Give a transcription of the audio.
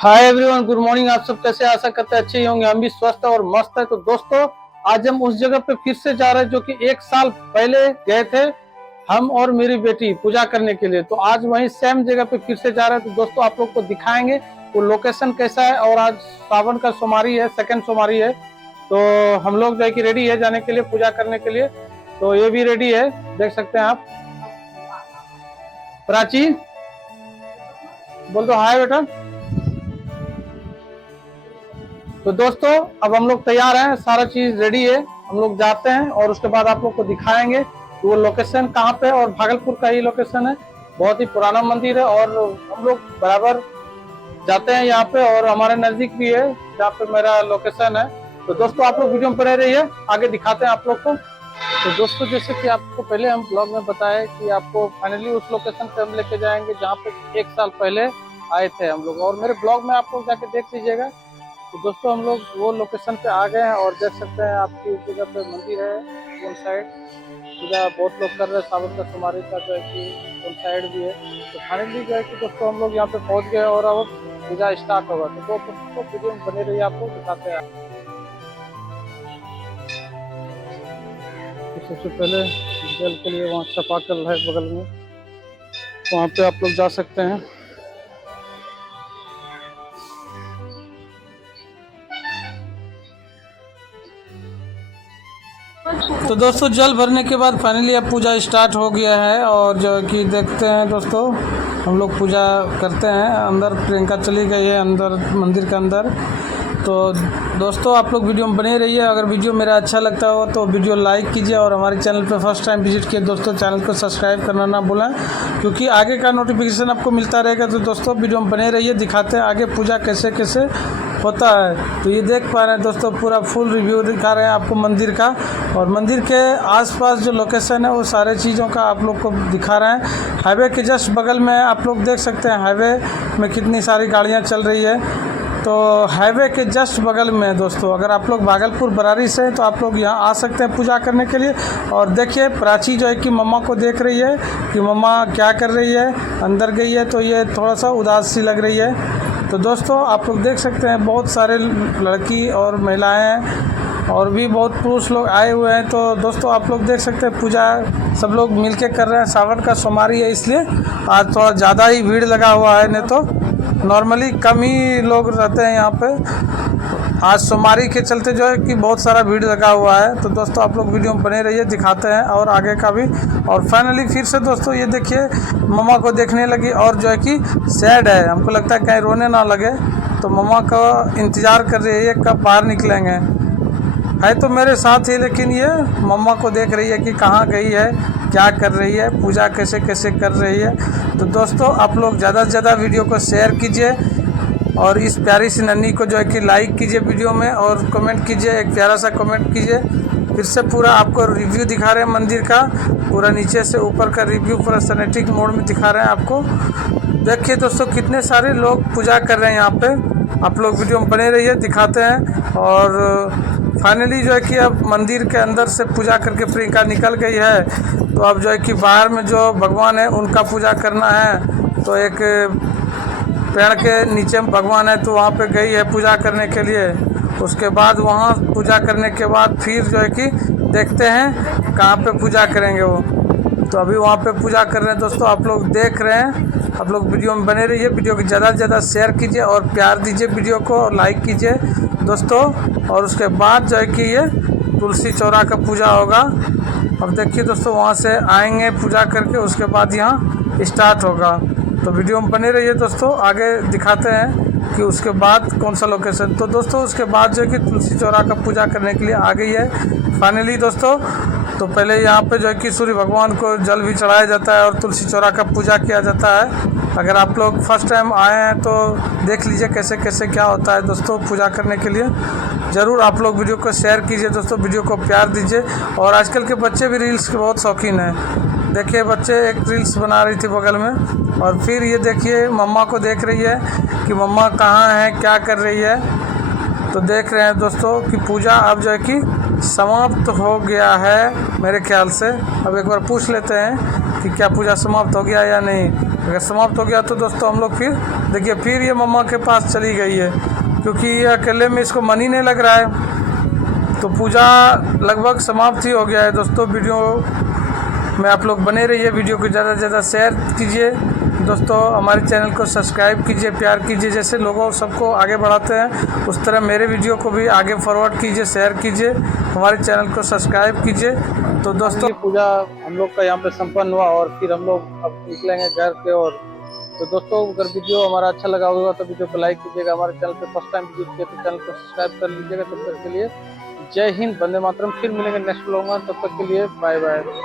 Hi everyone, good morning. आप सब कैसे? आशा करते हैं अच्छे ही होंगे। हम भी स्वस्थ और मस्त है। तो दोस्तों, आज हम उस जगह पे फिर से जा रहे हैं जो कि 1 साल पहले गए थे, हम और मेरी बेटी पूजा करने के लिए। तो आज वहीं सेम जगह पे फिर से जा रहे हैं। तो दोस्तों, आप लोग को दिखाएंगे वो लोकेशन कैसा है। और आज सावन का सोमवारी है, सेकंड सोमवारी है। तो हम लोग जो है कि रेडी है जाने के लिए, पूजा करने के लिए। तो ये भी रेडी है, देख सकते हैं आप। प्राची, बोल दो हाय बेटा। तो दोस्तों, अब हम लोग तैयार हैं, सारा चीज रेडी है। हम लोग जाते हैं और उसके बाद आप लोग को दिखाएंगे कि वो लोकेशन कहाँ पे है। और भागलपुर का ही लोकेशन है, बहुत ही पुराना मंदिर है। और हम लोग बराबर जाते हैं यहाँ पे, और हमारे नजदीक भी है जहाँ पे मेरा लोकेशन है। तो दोस्तों, आप लोग वीडियो में बने रहिए, आगे दिखाते हैं आप लोग को। तो दोस्तों, जैसे कि आपको पहले हम ब्लॉग में बताया कि आपको फाइनली उस लोकेशन पे हम लेके जाएंगे जहाँ पे 1 साल पहले आए थे हम लोग। और मेरे ब्लॉग में आप लोग जाके देख लीजिएगा। तो दोस्तों, हम लोग वो लोकेशन पे आ गए हैं और देख सकते हैं आपकी उस जगह पे मंदिर है। उन साइड पूजा बहुत लोग कर रहे हैं, सावन का सोमवारी का जो है कि उन साइड भी है। तो फाइनली जो है कि दोस्तों, हम लोग यहाँ पे पहुँच गए और अब पूजा स्टार्ट होगा। तो दोस्तों, वीडियो में बने रहिए, आपको दिखाते हैं। तो सबसे पहले जल के लिए वहाँ चापाकल है बगल में, वहाँ पे आप लोग जा सकते हैं। तो दोस्तों, जल भरने के बाद फाइनली अब पूजा स्टार्ट हो गया है। और जो कि देखते हैं दोस्तों, हम लोग पूजा करते हैं। अंदर प्रियंका चली गई है अंदर, मंदिर के अंदर। तो दोस्तों, आप लोग वीडियो में बने रहिए। अगर वीडियो मेरा अच्छा लगता हो तो वीडियो लाइक कीजिए, और हमारे चैनल पे फर्स्ट टाइम विजिट किए दोस्तों, चैनल को सब्सक्राइब करना ना भूलें, क्योंकि आगे का नोटिफिकेशन आपको मिलता रहेगा। तो दोस्तों, वीडियो में बने रहिए, दिखाते हैं आगे पूजा कैसे कैसे होता है। तो ये देख पा रहे हैं दोस्तों, पूरा फुल रिव्यू दिखा रहे हैं आपको मंदिर का। और मंदिर के आसपास जो लोकेशन है वो सारे चीज़ों का आप लोग को दिखा रहे हैं। हाईवे के जस्ट बगल में आप लोग देख सकते हैं, हाईवे में कितनी सारी गाड़ियाँ चल रही है। तो हाईवे के जस्ट बगल में दोस्तों, अगर आप लोग भागलपुर बरारी से हैं तो आप लोग यहाँ आ सकते हैं पूजा करने के लिए। और देखिए, प्राची जो है कि मम्मा को देख रही है कि मम्मा क्या कर रही है। अंदर गई है तो ये थोड़ा सा उदास सी लग रही है। तो दोस्तों, आप लोग देख सकते हैं बहुत सारे लड़की और महिलाएं और भी बहुत पुरुष लोग आए हुए हैं। तो दोस्तों, आप लोग देख सकते हैं पूजा सब लोग मिलके कर रहे हैं। सावन का सोमवारी है, इसलिए आज थोड़ा ज़्यादा ही भीड़ लगा हुआ है, नहीं तो नॉर्मली कम ही लोग रहते हैं यहाँ पे। आज सोमवारी के चलते जो है कि बहुत सारा भीड़ लगा हुआ है। तो दोस्तों, आप लोग वीडियो में बने रहिए, दिखाते हैं और आगे का भी। और फाइनली फिर से दोस्तों, ये देखिए मम्मा को देखने लगी और जो है कि सैड है। हमको लगता है कहीं रोने ना लगे, तो मम्मा का इंतज़ार कर रही है कब बाहर निकलेंगे। है तो मेरे साथ ही, लेकिन ये मम्मा को देख रही है कि कहाँ गई है, क्या कर रही है, पूजा कैसे कैसे कर रही है। तो दोस्तों, आप लोग ज़्यादा से ज़्यादा वीडियो को शेयर कीजिए, और इस प्यारी सी नन्ही को जो है कि लाइक कीजिए वीडियो में, और कमेंट कीजिए, एक प्यारा सा कमेंट कीजिए। फिर से पूरा आपको रिव्यू दिखा रहे हैं मंदिर का, पूरा नीचे से ऊपर का रिव्यू पूरा सिनेमैटिक मोड में दिखा रहे हैं आपको। देखिए दोस्तों, कितने सारे लोग पूजा कर रहे हैं यहाँ पे। आप लोग वीडियो में बने रहिए, दिखाते हैं। और फाइनली जो है कि अब मंदिर के अंदर से पूजा करके प्रियंका निकल गई है। तो अब जो है कि बाहर में जो भगवान है उनका पूजा करना है। तो एक पेड़ के नीचे भगवान है, तो वहाँ पे गई है पूजा करने के लिए। उसके बाद वहाँ पूजा करने के बाद फिर जो है कि देखते हैं कहाँ पे पूजा करेंगे वो। तो अभी वहाँ पे पूजा कर रहे हैं दोस्तों, आप लोग देख रहे हैं। आप लोग वीडियो में बने रहिए, वीडियो को ज़्यादा से ज़्यादा शेयर कीजिए और प्यार दीजिए वीडियो को, और लाइक कीजिए दोस्तों। और उसके बाद जो है कि ये तुलसी चौरा का पूजा होगा। अब देखिए दोस्तों, वहाँ से आएंगे पूजा करके, उसके बाद यहाँ स्टार्ट होगा। तो वीडियो में बने रहिए दोस्तों, आगे दिखाते हैं कि उसके बाद कौन सा लोकेशन। तो दोस्तों, उसके बाद जो है कि तुलसी चौरा का पूजा करने के लिए आ गई है फाइनली दोस्तों। तो पहले यहाँ पे जो है कि सूर्य भगवान को जल भी चढ़ाया जाता है और तुलसी चौरा का पूजा किया जाता है। अगर आप लोग फर्स्ट टाइम आए हैं तो देख लीजिए कैसे कैसे क्या होता है दोस्तों पूजा करने के लिए। ज़रूर आप लोग वीडियो को शेयर कीजिए दोस्तों, वीडियो को प्यार दीजिए। और आजकल के बच्चे भी रील्स के बहुत शौकीन हैं। देखिए, बच्चे एक रील्स बना रही थी बगल में, और फिर ये देखिए मम्मा को देख रही है कि मम्मा कहाँ है, क्या कर रही है। तो देख रहे हैं दोस्तों कि पूजा अब जो है कि समाप्त हो गया है मेरे ख्याल से। अब एक बार पूछ लेते हैं कि क्या पूजा समाप्त हो गया या नहीं। अगर समाप्त हो गया तो दोस्तों हम लोग फिर देखिए फिर ये मम्मा के पास चली गई है, क्योंकि ये अकेले में इसको मन ही नहीं लग रहा है। तो पूजा लगभग समाप्त ही हो गया है दोस्तों। वीडियो में आप लोग बने रहिए, वीडियो को ज़्यादा से ज़्यादा शेयर कीजिए दोस्तों, हमारे चैनल को सब्सक्राइब कीजिए, प्यार कीजिए। जैसे लोगों सबको आगे बढ़ाते हैं उस तरह मेरे वीडियो को भी आगे फॉरवर्ड कीजिए, शेयर कीजिए, हमारे चैनल को सब्सक्राइब कीजिए। तो दोस्तों पूजा हम लोग का यहाँ पे संपन्न हुआ और फिर हम लोग अब निकलेंगे घर के ओर। तो दोस्तों अगर वीडियो हमारा अच्छा लगा होगा तो वीडियो को लाइक कीजिएगा, हमारे चैनल पे फर्स्ट टाइम विजिट किया तो चैनल को सब्सक्राइब कर लीजिएगा। तब तक के लिए जय हिंद, वंदे मातरम। फिर मिलेंगे नेक्स्ट व्लॉग में, तब तक के लिए बाय बाय।